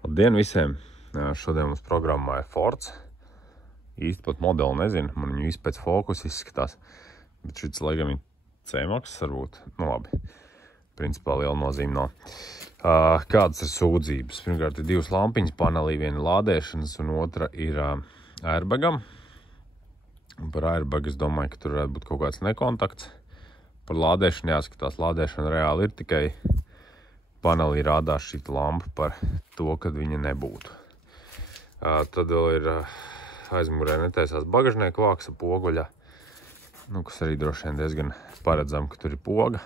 Labdien visiem! Šodien mums programmā ir Fords. Īsti pat modeli nezinu, man viņu visu pēc Focus izskatās. Bet šis, laikam, ir C-Max varbūt. Nu labi, principā liela nozīme nav. Kādas ir sūdzības? Pirmkārt ir divas lampiņas panelī, viena lādēšanas un otra ir airbagam. Par airbagu es domāju, ka tur varētu būt kaut kāds nekontakts. Par lādēšanu jāskatās, lādēšana reāli ir, tikai panelī rādās šī lampa par to, kad viņa nebūtu. Tad vēl ir aizmugurē netaisās bagažnieka vāksa poguļa, kas arī droši vien diezgan paredzam, ka tur ir poga.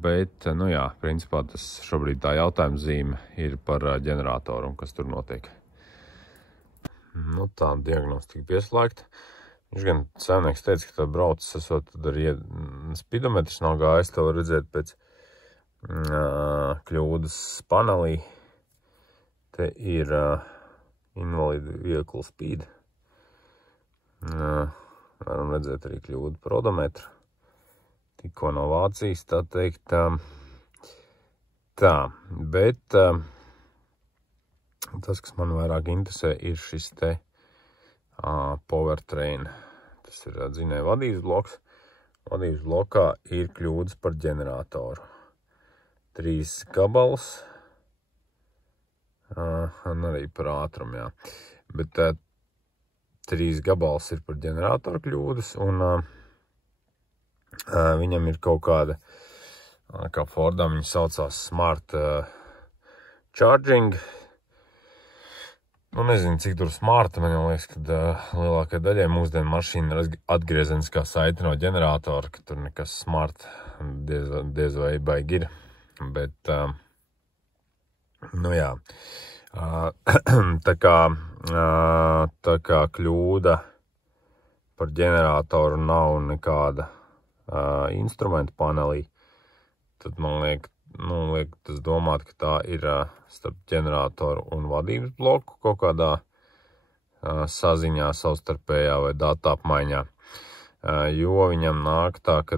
Bet, nu jā, principā tas šobrīd tā jautājuma zīme ir par ģeneratoru un kas tur notiek. Nu tā diagnostika pieslēgta. Viņš gan saimnieks teica, ka tā braucis esot, tad arī spidometrs nav gājis, to var redzēt pēc kļūdas panelī. Te ir invalid vehicle speed. Varam redzēt arī kļūdu par odometru. Tikko no Vācijas, tā teikt. Tā, bet tas, kas man vairāk interesē, ir šis te powertrain. Tas ir dzinēja vadības bloks. Vadības blokā ir kļūdas par ģeneratoru. 3 gabals, un arī par ātrumu, jā. Bet 3 gabals ir par ģeneratoru kļūdas, un viņam ir kaut kāda, kā Fordam viņa saucās, smart charging. Nu, nezinu, cik tur smarta, man liekas, kad lielākai daļai mūsdienu mašīna ir atgriezeniskā saite no ģeneratora, ka tur nekas smart diez vai baigi ir. Bet, nu jā, tā kā kļūda par ģeneratoru nav nekāda instrumenta panelī, tad man liekas domāt, ka tā ir starp ģeneratoru un vadības bloku kaut kādā saziņā savstarpējā vai datu apmaiņā, jo viņam nāk tā, ka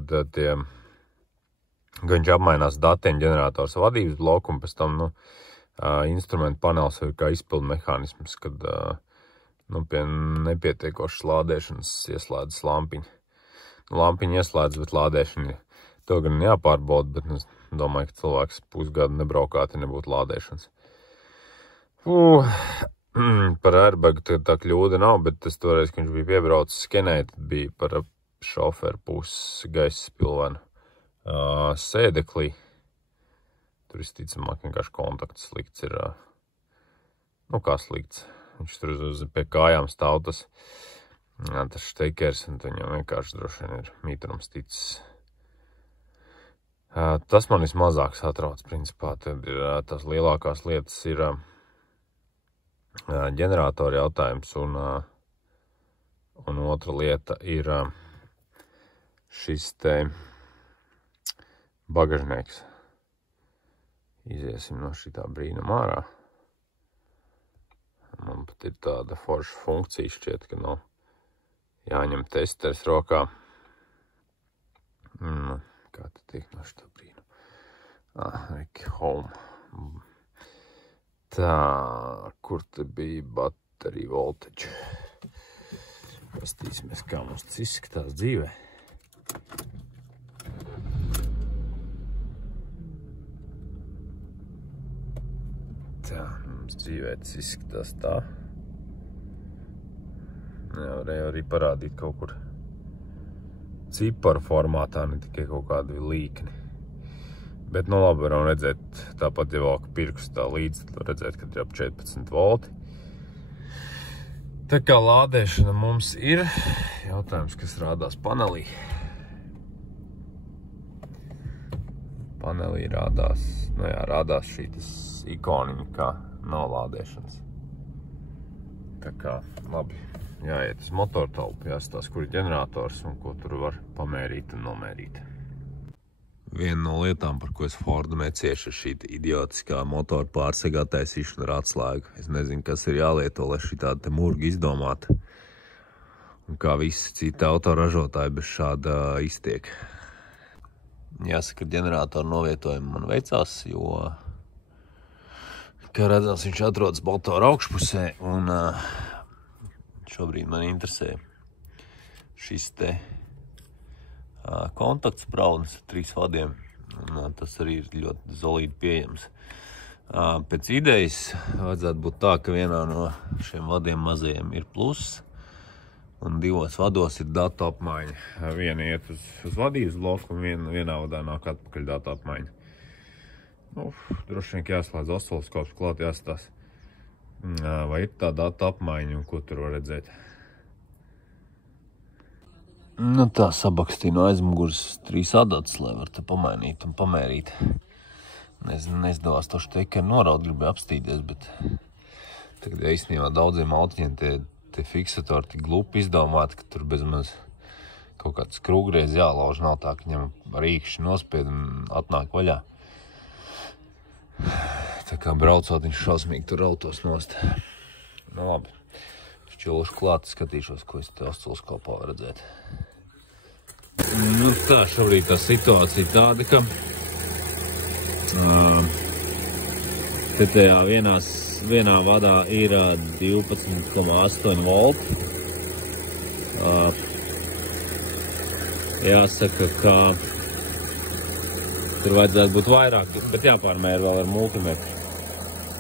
viņš apmainās datiem ģenerators vadības bloku, un pēc tam, instrumentu panelis ir kā izpildu mehānisms, kad, pie nepietiekošas lādēšanas ieslēdzas lampiņa. Lampiņa ieslēdz, bet lādēšana to gan jāpārbauda, bet es domāju, ka cilvēks pusgadu nebraukāti nebūtu lādēšanas. Par airbagu tā kļūda nav, bet es toreiz, kad viņš bija piebraucis skenēt, bija par šoferu puses gaisa spilvenu. Sēdeklī. Tur visticamāk vienkārši kontakts slikts ir. Kā slikts? Viņš tur pie kājām stāv tas šteikers, un viņam vienkārši droši vien ir mītrums ticis. Tas man vismazāk satrauc, principā. Tad ir tās lielākās lietas ir ģeneratora jautājums, un otra lieta ir šis te bagažnieks. Iziesim no šitā brīnuma ārā. Man pat ir tāda forša funkcija šķiet, ka nav jāņem testers rokā. Kā tad tiek no šitā brīnuma? Home. Tā, kur te bija battery voltage? Pastīsimies, kā mums tas izskatās dzīvē. Tā, mums dzīvē tas izskatās tā. Varēja arī parādīt kaut kur ciparu formātā, ne tikai kaut kādu līkni. Bet, labi, varam redzēt, tāpat jau valka pirkstu tā līdz, tad redzēt, ka ir ap 14 volti. Tā kā lādēšana mums ir, jautājums, kas rādās panelī. Panelī rādās, rādās šītas ikoniņa, kā nav lādēšanas. Tā kā, labi, jāiet uz motortalpu, jāstās, kur ir ģenerators un ko tur var pamērīt un nomērīt. Viena no lietām, par ko es Fordu neciešu, ir šī idiotiskā motora pārsegā taisīšana ar atslēgu. Es nezinu, kas ir jālieto, lai šī tāda te murga izdomāta. Un kā visi citi autoražotāji bez šāda iztiek. Jāsaka, ģeneratoru novietojumi man veicās, jo Kā redzams, viņš atrodas motora augšpusē, un šobrīd man interesē šis te kontakts braudnis ar 3 vadiem, un tas arī ir ļoti solīdi pieejams. Pēc idejas vajadzētu būt tā, ka vienā no šiem vadiem mazajiem ir pluss, un 2 vados ir datu apmaiņa. Viena iet uz vadības bloku, un vienā vadā nāk atpakaļ datu apmaiņa. Droši vien jāslēdz osciloskops, klāt jāstās. Vai ir tā datu apmaiņa, un ko tur var redzēt? Tā sabakstīja no aizmugures 3 adatas, lai var te pamainīt un pamērīt. Nezdevās to šteikeri noraut, gribēju apstīties, bet tagad īstenībā daudziem autiņiem tie fiksatori tik glupi izdomāti, ka tur bezmaz kaut kāds skrūgriez jālauž, nav tā, ka viņam rīkšķi nospied un atnāk vaļā. Tā kā braucot, viņš šausmīgi tur rautos nost. Labi, šķilšu klāt, skatīšos, ko es te osciloskopā var redzēt. Tā, šobrīd tā situācija tāda, ka te tajā vienā vadā ir 12,8 volti. Jāsaka, ka tur vajadzētu būt vairāk, bet jāpārmēr vēl ar multimetru.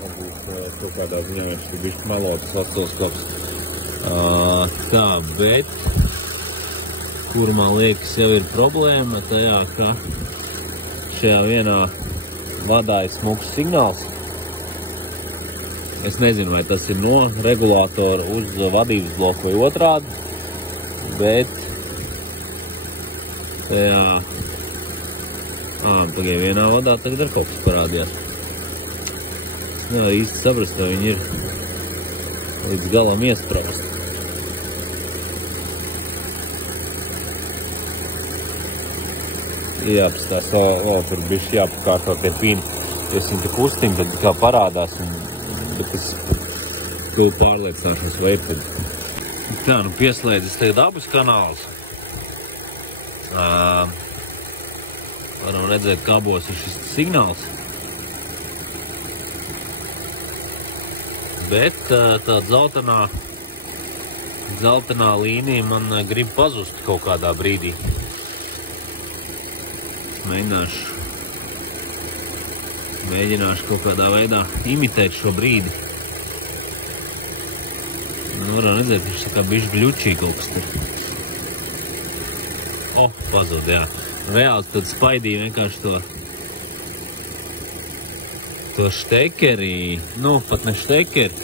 Varbūt kaut kādā ziņā viņš tur bišķi malotas osciloskops. Tā, bet kur man liekas jau ir problēma tajā, ka šajā vienā vadā ir smuks signāls. Es nezinu, vai tas ir no regulātora uz vadības bloku vai otrādi, bet tajā pagaid vienā vadā tagad ar kaut kas parādījās. Es nevaru īsti saprast, vai viņi ir līdz galam iespraust. Jāpastās, vēl tur bišķi jāpakārto tie pīni. Es viņu te kustinu, tad kā parādās, bet es kaut pārliecināšos, vai ir tad. Tā, pieslēdzis tagad abus kanālus. Varam redzēt, ka abos ir šis signāls. Bet tā dzeltenā līnija man grib pazust kaut kādā brīdī. Mēģināšu kaut kādā veidā imitēt šo brīdi. Varam redzēt, viņš tā kā bišķi bļučī kaut kas tur. Pazud, jā. Reāli tad spaidīja vienkārši to štekeri, pat ne štekeri.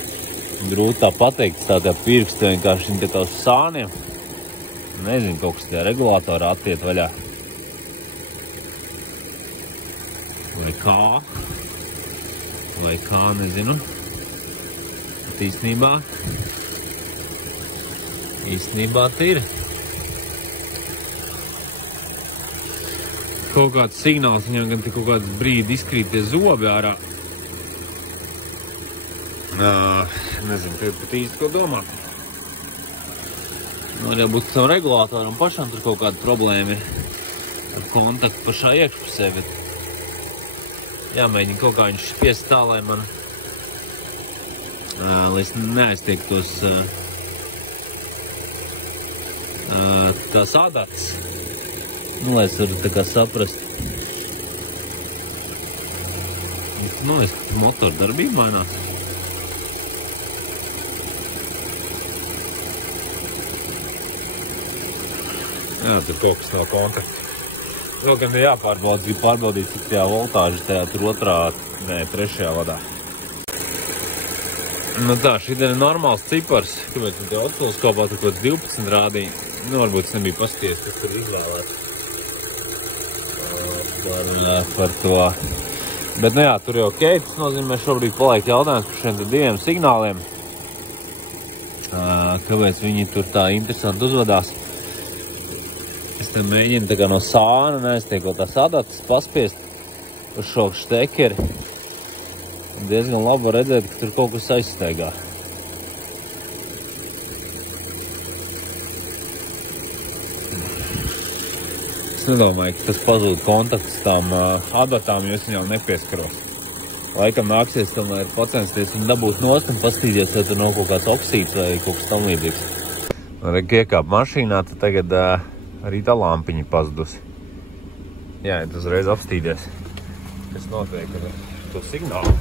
Grūti tā pateikt, tā pirksti vienkārši viņi tā kā uz sāniem. Nezinu, kaut kas tajā regulātorā attiet vaļā. Vai kā, nezinu. Bet īstenībā ir. Kaut kāds signāls, viņam gan te kaut kāds brīdi izkrīt tie zobi ārā. Nezinu, pat īsti ko domā. Var jau būt tam regulātoram pašam tur kaut kāda problēma ir ar kontaktu pašā iekšpusē, bet jāmēģina kaut kā viņš spiest tā, lai man lai es neaiztiektos tās adatas. Lai es varu tā kā saprast. Es motoru darbību mainās. Jā, tur kaut kas nav kontakts. Vēl gan jāpārbauda, gribu pārbaudīt, cik tajā voltāža tajā tur trešajā vadā. Tā, šī ir normāls cipars, kāpēc man tajā osciloskopā tur kaut 12 rādīja. Varbūt es nebija paskaties, kas tur izvēlēts par to. Bet, jā, tur jau ok, tas nozīmē šobrīd paliek jautājums par šiem 2 signāliem. Kāpēc viņi tur tā interesanti uzvedās. Es te mēģinu tā kā no sāna neaiztiekot tās adatas paspiest uz šo štekeri. Diezgan labi redzēt, ka tur kaut kas aizsteigā. Es nedomāju, ka tas pazūd kontakts tām adatām, jo es viņām nepieskaros. Laikam nāksies tomēr pacensties un dabūt nost un pastīties, vai tur nav kaut kāds oksīds vai kaut kas tam līdzīgs. Reki iekāp mašīnā, tad tagad arī tā lampiņa pazudusi. Jāiet uzreiz apstīties, kas notiek ar to signālu.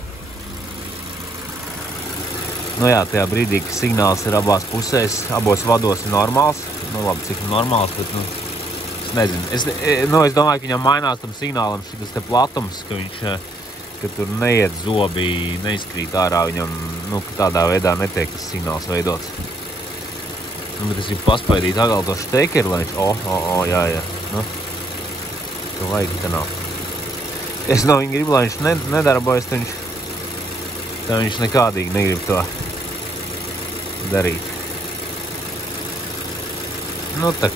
Nu jā, tajā brīdī, ka signāls ir abās pusēs, abos vados ir normāls. Nu labi, cik normāls, bet nu, es nezinu. Es domāju, ka viņam mainās tam signālam šitas te platums, ka viņš, ka tur neiet zobi, neizkrīt ārā viņam, nu, ka tādā veidā netiek tas signāls veidots. Nu, bet es gribu paspaidīt agal to šteikeru, lai viņš, jā, nu, to vajag tā nav. Es no viņa gribu, lai viņš nedarbojas, tad viņš nekādīgi negrib to darīt. Nu, tak,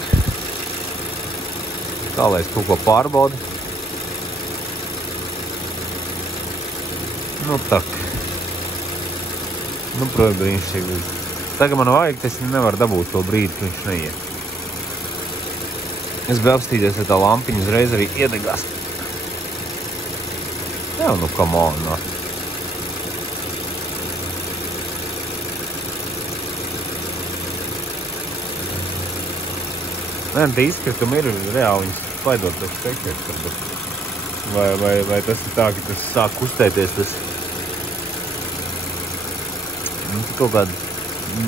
tā, lai es kaut ko pārbaudu. Nu, tak. Nu, protams, brīnišķīgi. Tagad man vajag, tas nevar dabūt to brīdi, ka viņš neiet. Es biju apstīties, ja tā lampiņa uzreiz arī iedegās. Jā, nu, come on, no. Nē, tā izskatumi ir reāli viņas spaidot tas šteikers. Vai tas ir tā, ka tas sāk kustēties, tas nu, kaut kāda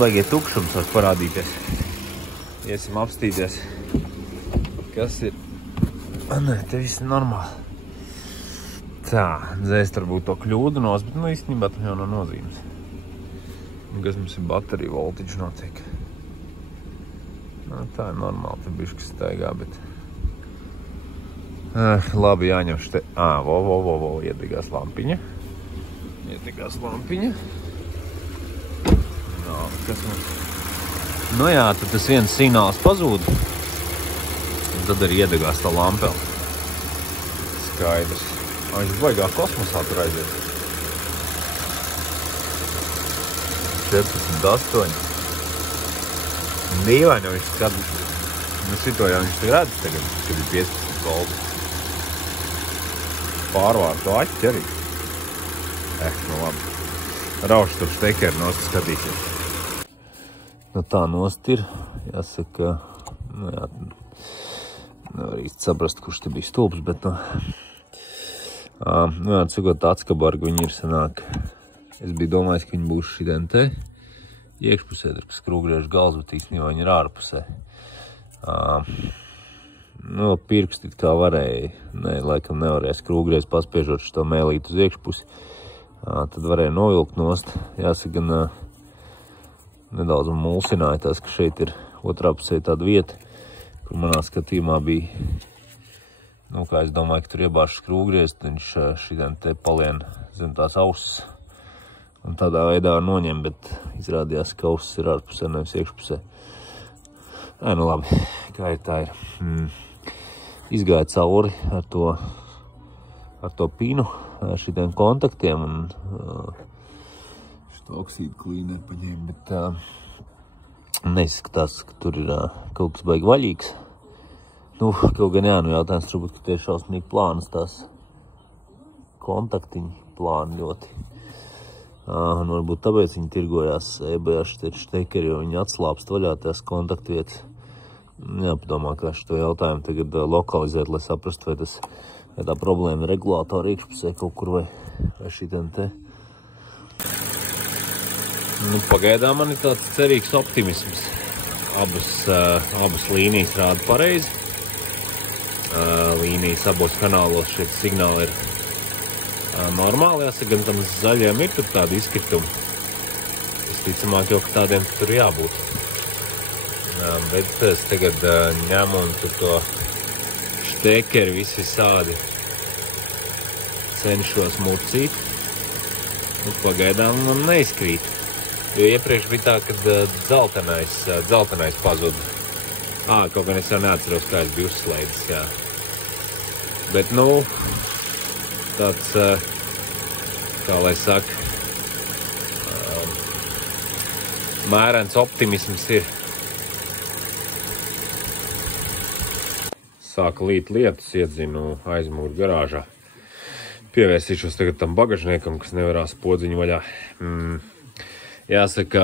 baigie tukšums var parādīties. Iesim apstīties, kas ir. Nē, te viss ir normāli. Tā, dzēst varbūt to kļūdu nos, bet nu īstenībā tam jau nav nozīmes. Kas mums ir baterija voltiģi notiek. Nu, tā ir normāli, te bišķi staigā, bet labi jāņem iedegās lampiņa. Nā, kas mums? Nu jā, tad tas viens signāls pazūd, un tad arī iedegās tā lampela. Skaidrs. Viņš baigā kosmosā tur aiziet. 14,8. Dīvaini, viņš skatās, nu šito jau viņš redz tagad, kad ir 15 volti. Pārvārtu aķi arī. Nu labi. Rauši tur šteikeru nost skatīsies. Nu tā nost ir, jāsaka, nu jā, nevar īsti saprast, kurš te bija stulbs, bet nu jā, cikot atskabargi viņi ir sanāk. Es biju domājis, ka viņi būs šitien te. Iekšpusē ir skrūgriežu gals, bet īstenībā viņi ir ārpusē. Nu, pirkstit kā varēja. Nē, laikam nevarēja skrūgriežu paspiežot šo mēlīt uz iekšpusi. Tad varēja novilkt nost. Jāsaka, gan nedaudz mulsināja tas, ka šeit ir otrā pusē tāda vieta, kur manā skatījumā bija, nu, kā es domāju, ka tur iebāž skrūgriežu, tad viņš šitien te palien zem tās ausis. Un tādā veidā var noņemt, bet izrādījās, ka ausis ir ārpusē, nevis iekšpusē. Nu labi, kā ir tā ir. Izgāja cauri ar to pinu, ar šitiem kontaktiem un šito oksīdu klīnē paņēma, bet neizskatās, ka tur ir kaut kas baigi vaļīgs. Nu, kaut gan jā, nu jautājums turbūt, ka tie ir šausmīgi plānas tās kontaktiņi plāni ļoti. Un varbūt tāpēc viņi tirgojās eBayā šteikeri, jo viņi atslāpst vaļā tās kontaktvietas. Jāpadomā, kā šo jautājumu tagad lokalizēt, lai saprastu, vai tā problēma ir regulātora iekšpusē kaut kur vai šitien te. Nu, pagaidām man ir tāds cerīgs optimisms. Abas līnijas rāda pareizi. Līnijas abos kanālos šeit signāli ir normāli, jāsaka, gan tam zaļiem ir tur tādi izkritumi. Visticamāk jau, ka tādiem tur jābūt. Bet es tagad ņemu un tur to štekeri visādi cenšos mucīt. Nu, pagaidām man neizkrīt. Jo iepriekš bija tā, kad dzeltenais pazuda. Kaut gan es jau neatceros, kā es biju uzslēdzis, jā. Bet, nu, tāds, kā lai saka, mērens optimisms ir. Sāka līt lietus, iedzinu aizmūru garāžā. Pievērsīšos tagad tam bagažniekam, kas nevarās podziņu vaļā. Jāsaka,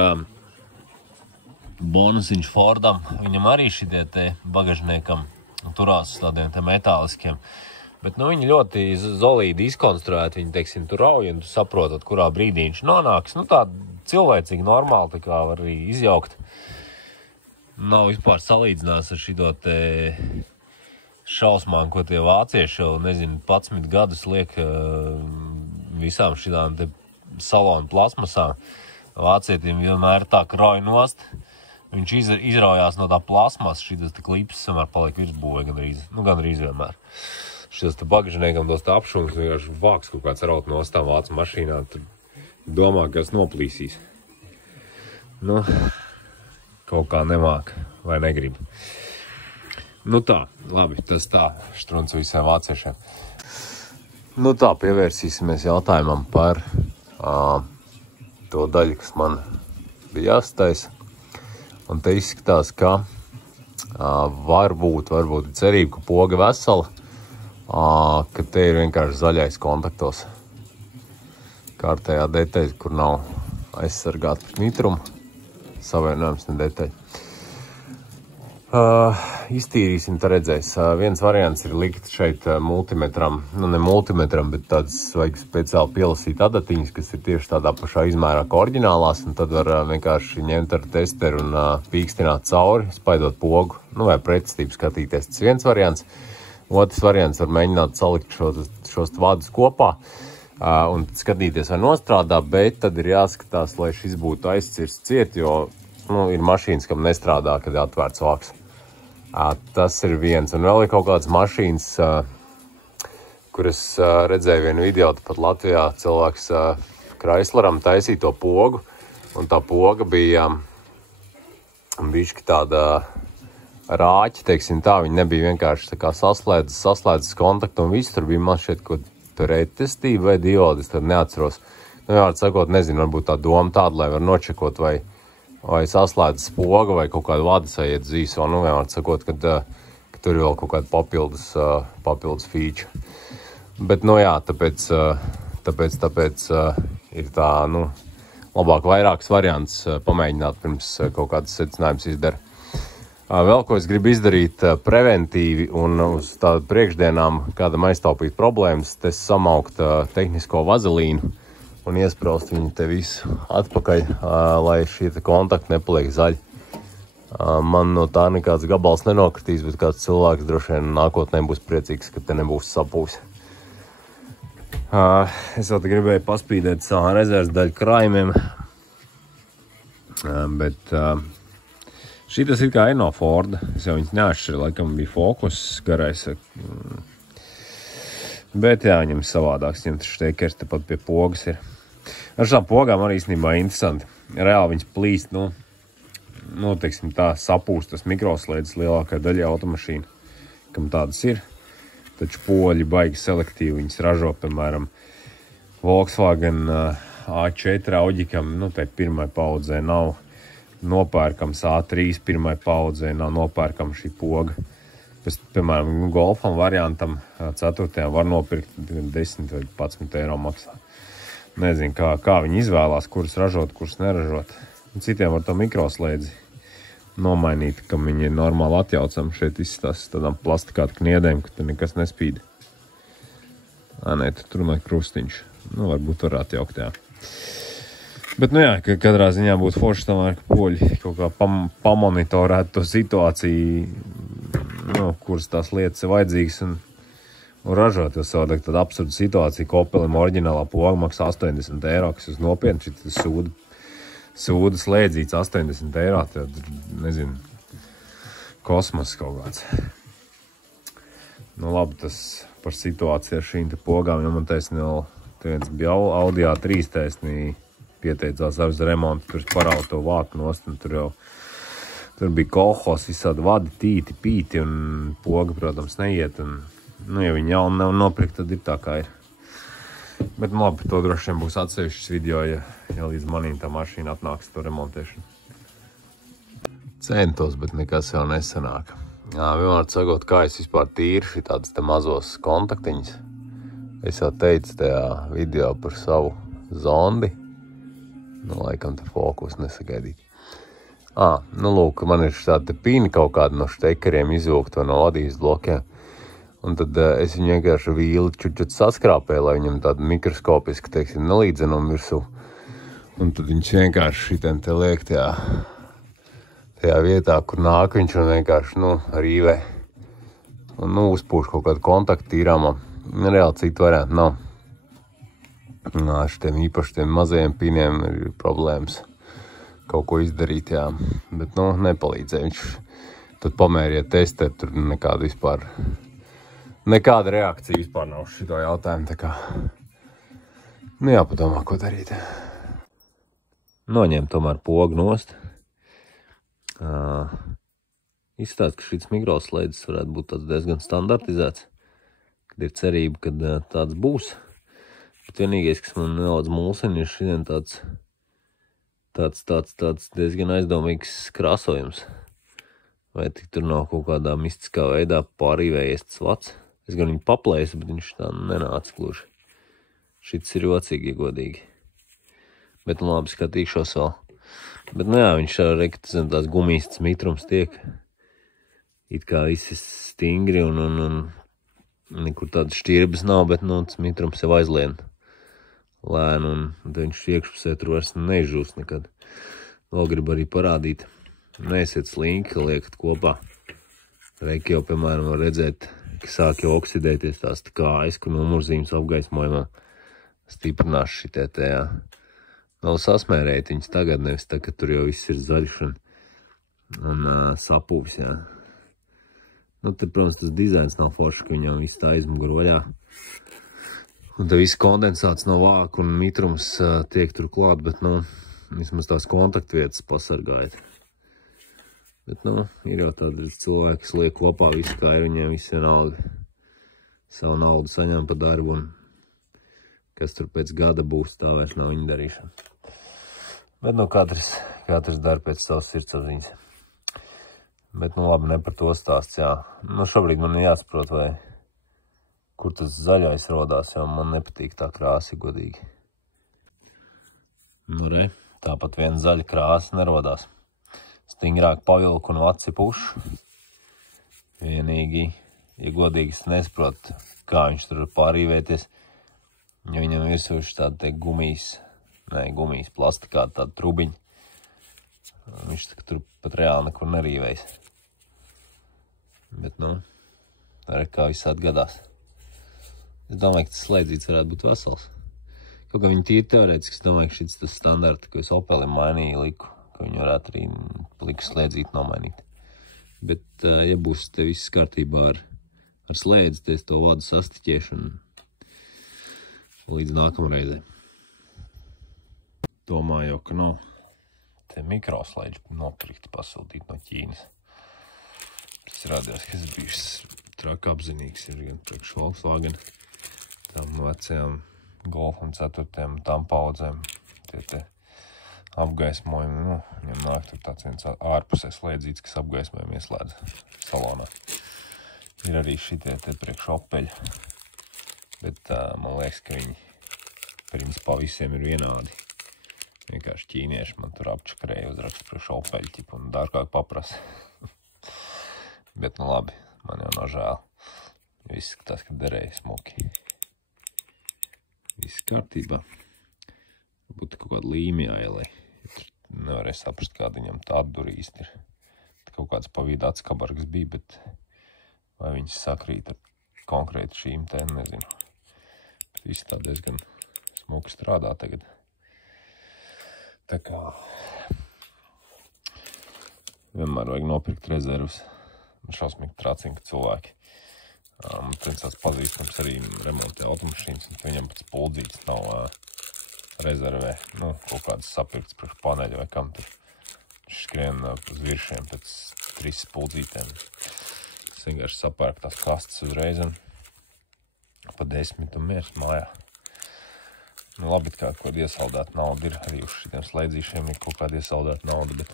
bonusiņš Fordam, viņam arī šitie te bagažniekam turās uz tādiem te metāliskiem. Bet, viņi ļoti zolīdi izkonstruēti, viņi, teiksim, tur rauj, un tu saprotot, kurā brīdī viņš nonāks. Tā cilvēcīgi normāli, tā kā var arī izjaukt. Nav vispār salīdzinās ar šito te šausmām, ko tie vācieši jau, 11 gadus liek visām šitām te salonu plasmasām. Vācietim vienmēr tā rauj nost. Viņš izraujās no tā plasmas, šitas te klips samēr paliek virsbūvē gandrīz vienmēr. Šitas te bagažniekam tos tā apšungs, vienkārši vāks kaut kāds raut no tām vācu mašīnām, tur domā, ka es noplīsīs. Kaut kā nemāk vai negrib. Tā, labi, tas tā, štrunts visiem vāciešiem. Tā, pievērsīsimies jautājumam par to daļu, kas man bija jāstais. Un te izskatās, ka varbūt cerība, ka poga vesela, ka te ir vienkārši zaļais kontaktos. Kārtējā detaļa, kur nav aizsargāta pret nitrumu, savienojums ne detaļa. Iztīrīsim, tā redzēs. Viens variants ir likt šeit multimetram, ne multimetram, bet tāds vajag speciāli pielasīt adatiņas, kas ir tieši tādā pašā izmērā kā oriģinālās, un tad var vienkārši ņemt ar testeru un pīkstināt cauri, spaidot pogu, vai pretestību skatīties. Tas viens variants. Otrs variants var mēģināt salikt šos vadus kopā un skatīties, vai nostrādā, bet tad ir jāskatās, lai šis būtu aizcirsts ciet, jo ir mašīnas, kam nestrādā, kad ir atvērts vāks. Tas ir viens. Un vēl ir kaut kādas mašīnas, kur es redzēju vienu video, pat Latvijā cilvēks Chrysleram taisīja to pogu, un tā poga bija bišķi tāda rāķi, teiksim tā, viņi nebija vienkārši tā kā saslēdzas kontaktu, un viss tur bija man šeit kaut pretestība vai diodi, es tad neatceros. Vienmēr sakot, nezinu, varbūt tā doma tāda, lai var nočekot, vai saslēdzas poga, vai kaut kāda vada sajiet zīso, vienmēr sakot, ka tur ir vēl kaut kāda papildus feature. Bet, jā, tāpēc ir tā, labāk vairākas variants pamēģināt pirms kaut kādas secinājumus izdara. Vēl, ko es gribu izdarīt preventīvi un uz tādu priekšdienām, kādam aiztaupīt problēmas, te samaukt tehnisko vazelīnu un iespraust viņu te visu atpakaļ, lai šie kontakti nepaliek zaļi. Man no tā nekāds gabals nenokritīs, bet kāds cilvēks droši vien nākotnē būs priecīgs, ka te nebūs sapūs. Es vēl te gribēju paspīdēt savu rezerves daļu krājumiem, bet šitas ir kā no Forda. Es jau viņas neatšķiru, laikam bija Focus garais. Bet jā, viņam savādāks, viņam štekers tepat pie pogas ir. Ar šām pogām arī īstenībā interesanti. Reāli viņas plīst, teiksim tā, sapūst tas mikroslēdzes lielākā daļa automašīna, kam tādas ir. Taču poļi baigi selektīvi viņas ražo, piemēram, Volkswagen A4 Audikam, tai pirmai paudzē nav nopērkams, A3 pirmai paudzē nav nopērkama šī poga. Pēc, piemēram, Golfam variantam 4. var nopirkt 10 vai 11 eiro maksā. Nezinu, kā viņi izvēlās, kuras ražot, kuras neražot. Citiem var to mikroslēdzi nomainīt, kam viņi ir normāli atjaucami. Šeit izstās tādām plastikāta kniedēm, ka te nekas nespīd. Nē, tur tomēr krustiņš. Varbūt var atjaukt, jā. Bet, jā, katrā ziņā būtu forši tomēr, ka poļi kaut kā pamonitorētu to situāciju, kuras tās lietas ir vajadzīgas un ražot, jo savādāk tāda absurda situācija, ka Opelim oriģinālā poga maksā 80 eiro, kas uz nopietni šit sūda slēdzīts 80 eiro, tad, nezinu, kosmos kaut kāds. Labi, tas par situāciju ar šīm te pogām, man taisni vēl, viens bija Audi A3 taisni, pieteicās ar uz remontu, tur parāda to vāku nost, un tur bija kolhos, visādi vadi, tīti, pīti, un poga, protams, neiet, un, ja viņi jau nav nopirkt, tad ir tā kā ir. Bet, labi, to droši vien būs atsevišķs video, ja līdz manīm tā mašīna atnāks to remontēšanu. Centos, bet nekas jau nesanāk. Vienmēr sakot, kā es vispār tīru šitādas te mazos kontaktiņas. Es jau teicu tajā video par savu zondi. Nu, laikam te fokus nesagaidīt. Nu lūk, man ir tāda pīna kaut kāda no štekeriem izvilkta no vadības blokiem. Un tad es viņu vienkārši vīli čučut saskrāpēju, lai viņam tādu mikroskopisku, teiksim, nelīdzenumu virsū. Un tad viņš vienkārši šitien te liek tajā vietā, kur nāk viņš un vienkārši, rīvē. Un, uzpūš kaut kādu kontaktu tīrāmā. Reāli citu variantu nav. Šitiem īpaši tiem mazajiem pīniem ir problēmas kaut ko izdarīt, jā. Bet, nepalīdzēja. Viņš tad pamēriet testēt, tur nekāda reakcija vispār nav uz šito jautājumu, tā kā, jāpadomā, ko darīt. Noņem tomēr pogu nost. Izstāst, ka šis mikroslēdzis varētu būt tāds diezgan standartizēts, kad ir cerība, kad tāds būs. Bet vienīgais, kas man nedaudz mulsina, ir šodien tāds diezgan aizdomīgs krāsojums. Vai tik tur nav kaut kādā mistiskā veidā pārīvējies tas vats. Es gan viņu paplēsu, bet viņš tā nenāca gluži. Šits ir jocīgi, godīgi. Bet labi, skatīšos vēl. Bet viņš rekt, tās gumijas mitrums tiek. It kā visi stingri un nekur tādas šķirbas nav, bet tas mitrums jau aizlien lēnu un tad viņš iekšpusē tur vairs neizžūst nekad. Vēl gribu arī parādīt. Neesiet slinki, ka liekat kopā. Reiki jau, piemēram, var redzēt, ka sāk jau oksidēties tās kājas, kur numurzīmes apgaismojumā stiprinās šitie te, jā. Vēl sasmērēt viņas tagad, nevis tā, ka tur jau viss ir zaļš un sapūvis, jā. Te, protams, tas dizains nav forši, ka viņam viss tā izmuguroļā. Un te viss kondensāts no vāka un mitrums tiek tur klāt, bet, vismaz tās kontaktvietas pasargājat. Bet, ir jau tādi cilvēki, kas liek kopā visu, kā ir viņiem visi vienalga. Savu naudu saņem pa darbu un kas tur pēc gada būs, tā vairs nav viņa darīšana. Bet, katrs dara pēc savas sirdsapziņas. Bet, labi, ne par to stāsts, jā. Šobrīd man ir jāsaprot, vai kur tas zaļais rodās, jo man nepatīk tā krāsa, godīgi. Tāpat viena zaļa krāsa nerodās. Stingrāk pavilku un vaci pušu. Vienīgi, ja godīgi es nesaprotu, kā viņš tur pārīvēties, jo viņam virsūši tāda te gumijas, plastikā tāda trubiņa. Viņš tur pat reāli nekur nerīvējas. Bet, kā viss atgadās. Es domāju, ka tas slēdzīts varētu būt vesels. Kaut kā viņi tīri teorētiski, es domāju, ka šis tas standarta, ko es Opelim mainīju liku, ka viņi varētu arī pliku slēdzīt nomainīt. Bet, ja būs te viss kārtībā ar slēdzi, tad es to vadu sastiķiešu un līdz nākamreizē. Domāju, ka nav te mikroslēdži nopirkti pasūtīt no Ķīnas. Tas rādījās, ka es biju trāk apzinīgs, ir gan priekš Volkswagen, tām vecajām Golfam 4. tām paudzēm, tie te apgaismojumi, viņam nāk tur tāds viens ārpusē slēdzīts, kas apgaismojumi ieslēdz salonā. Ir arī šitie te priekš Opeļi, bet man liekas, ka viņi principā visiem ir vienādi. Vienkārši ķīnieši man tur apčakarēja uzrakstu priekš Opeļi ķipu un dārgāk paprasa. Bet, labi, man jau nav žēl. Viss tas, ka derēja smuki. Viss kārtībā. Būtu kaut kāda līmija, lai nevarēja saprast, kāda viņam tā atdura īsti ir. Kaut kāds pa vidu atskabargs bija, bet vai viņas sakrīt ar konkrēti šīm te, nezinu. Bet viss tā diezgan smuki strādā tagad. Tā kā vienmēr vajag nopirkt rezervus. Šausmīgi trācinka cilvēki. Man tāds pazīstams arī remontē automašīnas, un viņam pēc puldzītes nav rezervē. Kaut kādas sapirkts priekš paneļa vai kam tur. Viņš skrien uz viršiem pēc 3 puldzītēm. Es vienkārši sapērku tās kastes uzreiz un pa 10 un miers mājā. Labi, kā kaut kāda iesaldēta nauda ir. Arī uz šitiem slēdzīšiem ir kaut kāda iesaldēta nauda, bet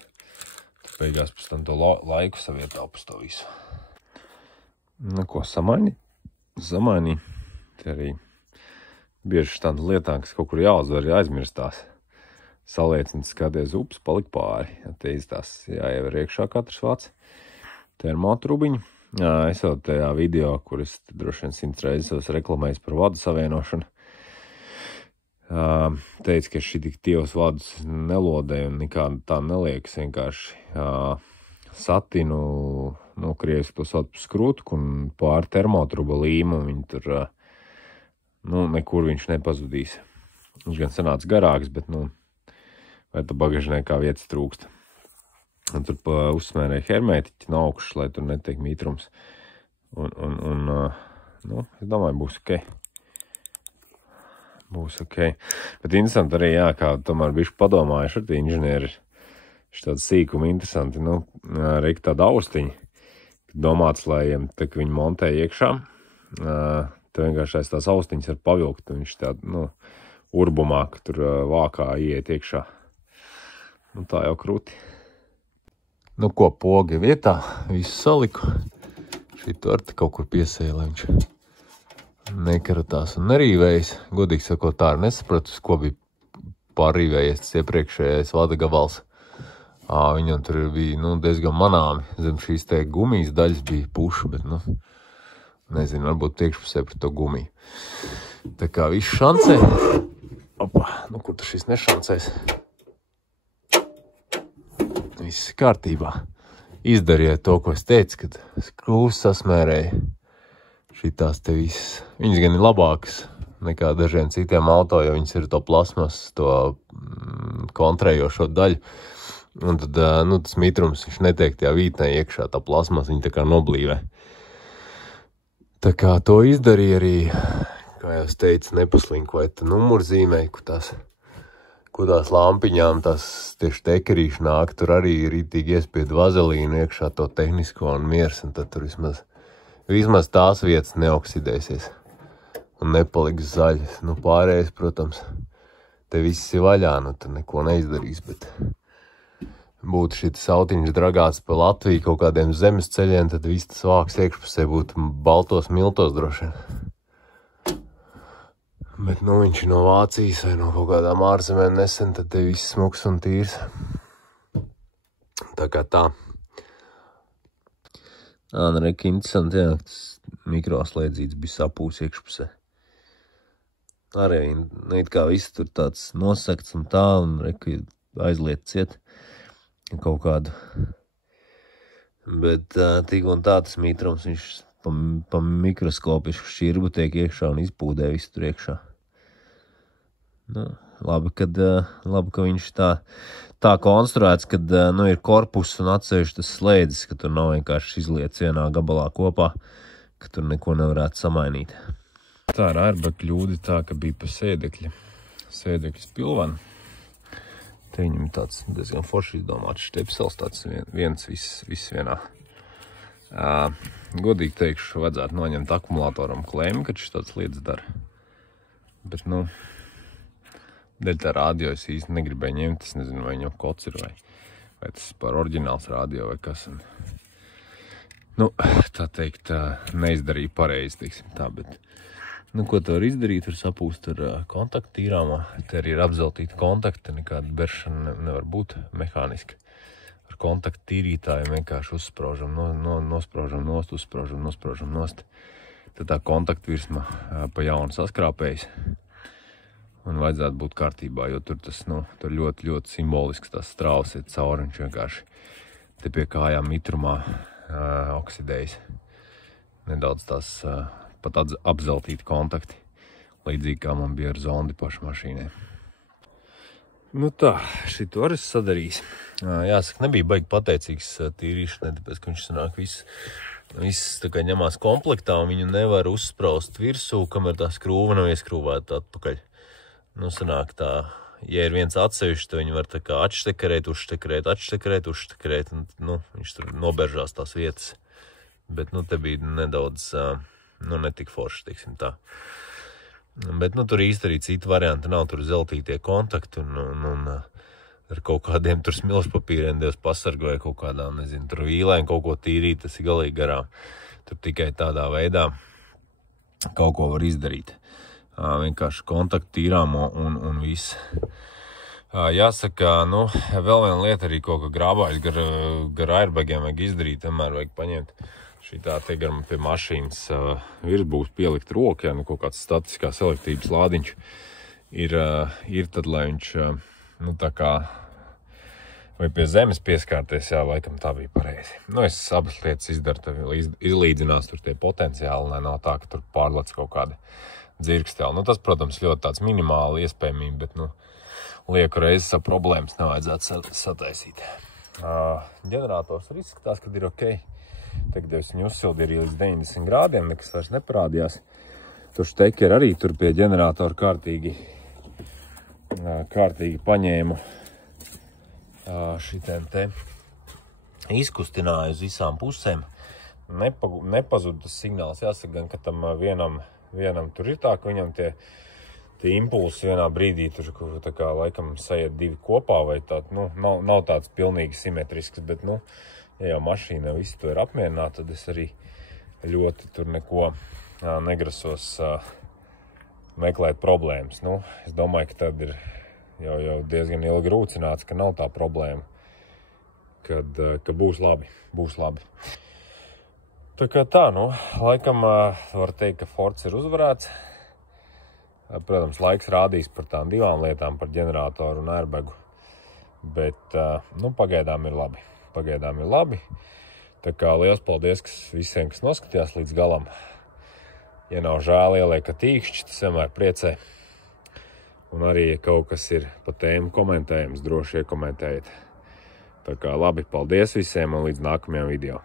beigās pēc tam to laiku savietā pēc to visu. Ko samaini? Te arī bieži tādas lietām, kas kaut kur jāuzvar, jāaizmirstās. Saliecini, skaties upes, palika pāri. Te tās jāiever iekšā katrs vāc termotrubiņu. Es jau tajā video, kur es droši vien 100 reizes reklamējis par vadu savienošanu, teicu, ka šī tik tievas vadus nelodēju un nekāda tā neliekas, vienkārši satinu, Krievis to sauc par skrutku un pār termotruba līmu, un viņi tur, nekur viņš nepazudīs. Viņš gan sanāca garāks, bet, vai tu bagažniekā vietas trūkst. Un tur uzsmērēja hermētiķi no augšas, lai tur netiek mitrums. Un es domāju, būs ok. Būs ok. Bet interesanti arī, kā tomēr bišķi padomājuši ar tie inženieri. Štādi sīkumi interesanti. Reik tāda austiņa, domāts, lai tā, ka viņi montē iekšā, te vienkārši aiz tās austiņas var pavilkt. Viņš tāda, urbumā, ka tur vākā ieiet iekšā. Tā jau krūti. Ko pogi vietā, visu saliku. Šito ar te kaut kur piesēja, lai viņš nekaratās un nerīvējas. Godīgi sakot, tā arī nesapratu, ko bija pārrīvējies tas iepriekšējais vada gabals. Viņam tur bija, diezgan manāmi. Zem šīs te gumijas daļas bija puša, bet, nezinu, varbūt priekšpusē par to gumiju. Tā kā viss šancē. Opa, kur tu šis nešancēs? Viss kārtībā. Izdarīja to, ko es teicu, kad skrūvs sasmērēja šitās te visas. Viņas gan ir labākas nekā dažiem citiem auto, jo viņas ir to plasmas, to kontrējošo daļu. Un tad, tas mitrums, viņš netiek tajā vītnē iekšā, tā plasmas, viņa tā kā noblīvē. Tā kā to izdarīja arī, kā jau es teicu, nepaslinkoja numurzīmē, kur tās lampiņām tās tieši tekerīši nāk, tur arī rītīgi iespied vazelīnu iekšā to tehnisko un miers, un tad tur vismaz tās vietas neoksidēsies un nepaliks zaļas. Pārējais, protams, te viss ir vaļā, tad neko neizdarīs, bet būtu šī autiņš dragāts pa Latviju kaut kādiem zemes ceļiem, tad viss tas vāks iekšpusē būtu baltos miltos droši vien. Bet, viņš ir no Vācijas vai no kaut kādām ārzemēm nesen, tad te viss smuks un tīrs. Tā kā tā. Reki interesanti, tas mikroslēdzīts bija sapūs iekšpusē. Arī, it kā viss tur tāds nosakts un tā, un reki aizliet ciet kaut kādu. Bet tik un tā tas mitrums, viņš pa mikroskopisku šķirbu tiek iekšā un izpūdē visu tur iekšā. Labi, ka viņš tā konstruēts, kad ir korpus un atsevišķi tas slēdzis, ka tur nav vienkārši izliets vienā gabalā kopā, ka tur neko nevarētu samainīt. Tā ir ārba kļūdi tā, ka bija pa sēdekļa spilvana. Te viņam tāds diezgan forši izdomāts štepsels, tāds viens viss vienā. Godīgi teikšu, vajadzētu noņemt akumulātoram klēmi, kad šis tāds lietas dara. Bet, dēļ tā radio es īsti negribēju ņemt, es nezinu, vai viņam kods ir, vai tas par oriģināls radio vai kas. Tā teikt, neizdarīja pareizi, teiksim tā, bet, ko tu var izdarīt, var sapūst ar kontaktu tīrāmā. Te arī ir apzeltīti kontakti, nekāda beršana nevar būt mehāniski. Ar kontaktu tīrītāju vienkārši uzspraužam, nospraužam nost, uzspraužam, nospraužam nost. Tad tā kontaktu virsma pa jaunu saskrāpējas. Un vajadzētu būt kārtībā, jo tur tas, tur ļoti, ļoti simbolisks tās strāvas iet cauri, viņš vienkārši te pie kājām mitrumā oksidējas. Nedaudz tās pat apzeltīti kontakti, līdzīgi kā man bija ar zondi pašu mašīnai. Tā, šito arī sadarījis. Jāsaka, nebija baigi pateicīgs tīrīšanai, tāpēc, ka viņš sanāk viss tā kā ņemās komplektā, un viņu nevar uzspraust virsū, kamēr tā skrūva nav ieskrūvēta atpakaļ. Sanāk tā, ja ir viens atsevišķi, tad viņi var tā kā atštekarēt, uzštekarēt, un, viņš tur noberžās tās vietas. Bet, te bija nedaudz, netik forši, teiksim tā. Bet, tur īsti arī citi varianti nav, tur zeltītie kontakti un ar kaut kādiem tur smilšpapīriem Dievs pasargoja kaut kādām, nezinu, tur vīlēm kaut ko tīrīt, tas ir galīgi garām. Tur tikai tādā veidā kaut ko var izdarīt. vienkārši kontaktu tīrāmo un viss. Jāsaka, nu, vēl viena lieta arī, ko grābājs gar airbagiem vajag izdarīt, vienmēr vajag paņemt šitā te gar pie mašīnas virsbūs pielikt roku, ja nu kaut kāds statiskās elektrības lādiņš ir tad, lai viņš, nu, tā kā, vai pie zemes pieskārties, jā, laikam tā bija pareizi. Nu, es abas lietas izdaru, izlīdzinās tur tie potenciāli, lai nav tā, ka tur pārlec kaut kādi dzirksteli. Nu, tas, protams, ļoti tāds minimāli iespējamība, bet, nu, lieku reizes ar problēmas nevajadzētu sataisīt. Ģenerators arī izskatās, kad ir ok. Tagad es viņu uzsildi arī līdz 90 grādiem, nekas vairs neparādījās. Tur štekeri arī tur pie ģeneratora kārtīgi paņēmu šitiem te izkustināju uz visām pusēm. Nepazud tas signāls, jāsaka gan, ka tam vienam tur ir tā, ka viņam tie impulsi vienā brīdī tur, kur tā kā laikam sajiet divi kopā, vai tā, nu, nav tāds pilnīgi simetrisks, bet, nu, ja jau mašīna visu to ir apmierināta, tad es arī ļoti tur neko negrasos meklēt problēmas. Nu, es domāju, ka tad ir jau diezgan ilgi rūcināts, ka nav tā problēma, ka būs labi. Tā kā tā, nu, laikam var teikt, ka Fords ir uzvarēts. Protams, laiks rādīs par tām divām lietām, par ģeneratoru un airbagu, bet, nu, pagaidām ir labi. Tā kā liels paldies visiem, kas noskatījās līdz galam. Ja nav žēl ieliekat īkšķi, tas vienmēr priecē. Un arī, ja kaut kas ir pa tēmu komentējums, droši iekomentējiet. Tā kā labi, paldies visiem un līdz nākamajam video.